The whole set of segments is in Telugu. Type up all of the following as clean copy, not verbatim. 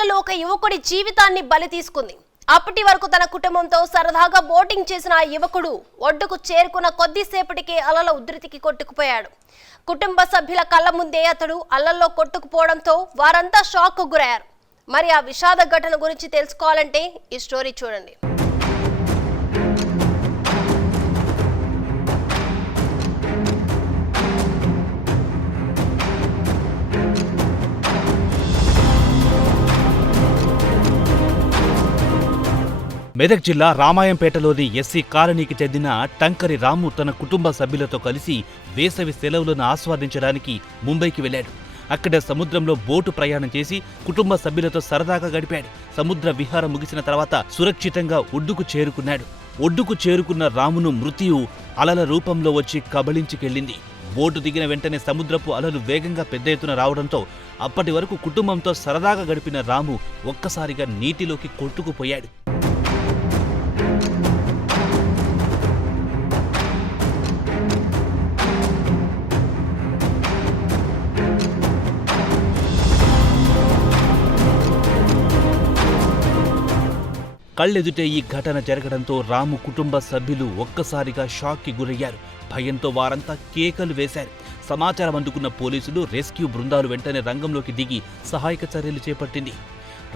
కలలో ఒక యువకుడి జీవితాన్ని బలి తీసుకుంది. అప్పటి వరకు తన కుటుంబంతో సరదాగా బోటింగ్ చేసిన ఆ యువకుడు ఒడ్డుకు చేరుకున్న కొద్దిసేపటికే అలల ఉధృతికి కొట్టుకుపోయాడు. కుటుంబ సభ్యుల కళ్ళ ముందే అతడు అలల్లో కొట్టుకుపోవడంతో వారంతా షాక్ కు గురయ్యారు. మరి ఆ విషాద ఘటన గురించి తెలుసుకోవాలంటే ఈ స్టోరీ చూడండి. మెదక్ జిల్లా రామాయంపేటలోని ఎస్సీ కాలనీకి చెందిన టంకరి రాము తన కుటుంబ సభ్యులతో కలిసి వేసవి సెలవులను ఆస్వాదించడానికి ముంబైకి వెళ్లాడు. అక్కడ సముద్రంలో బోటు ప్రయాణం చేసి కుటుంబ సభ్యులతో సరదాగా గడిపాడు. సముద్ర విహారం ముగిసిన తర్వాత సురక్షితంగా ఒడ్డుకు చేరుకున్నాడు. ఒడ్డుకు చేరుకున్న రామును మృత్యువు అలల రూపంలో వచ్చి కబళించుకెళ్లింది. బోటు దిగిన వెంటనే సముద్రపు అలలు వేగంగా పెద్ద ఎత్తున రావడంతో అప్పటి వరకు కుటుంబంతో సరదాగా గడిపిన రాము ఒక్కసారిగా నీటిలోకి కొట్టుకుపోయాడు. కళ్ళెదుటే ఈ ఘటన జరగడంతో రాము కుటుంబ సభ్యులు ఒక్కసారిగా షాక్కి గురయ్యారు. భయంతో వారంతా కేకలు వేశారు. సమాచారం అందుకున్న పోలీసులు, రెస్క్యూ బృందాలు వెంటనే రంగంలోకి దిగి సహాయక చర్యలు చేపట్టింది.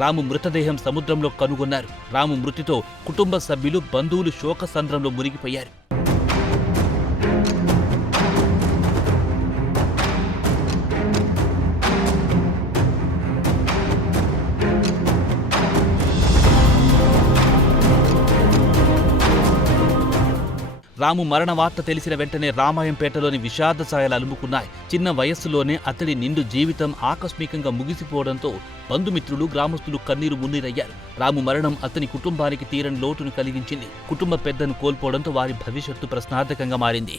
రాము మృతదేహం సముద్రంలో కనుగొన్నారు. రాము మృతితో కుటుంబ సభ్యులు, బంధువులు శోకసంద్రంలో మునిగిపోయారు. రాము మరణ వార్త తెలిసిన వెంటనే రామాయంపేటలోని విషాద ఛాయలు అలుముకున్నాయి. చిన్న వయస్సులోనే అతడి నిండు జీవితం ఆకస్మికంగా ముగిసిపోవడంతో బంధుమిత్రులు, గ్రామస్తులు కన్నీరు మున్నీరయ్యారు. రాము మరణం అతని కుటుంబానికి తీరని లోటును కలిగించింది. కుటుంబ పెద్దను కోల్పోవడంతో వారి భవిష్యత్తు ప్రశ్నార్థకంగా మారింది.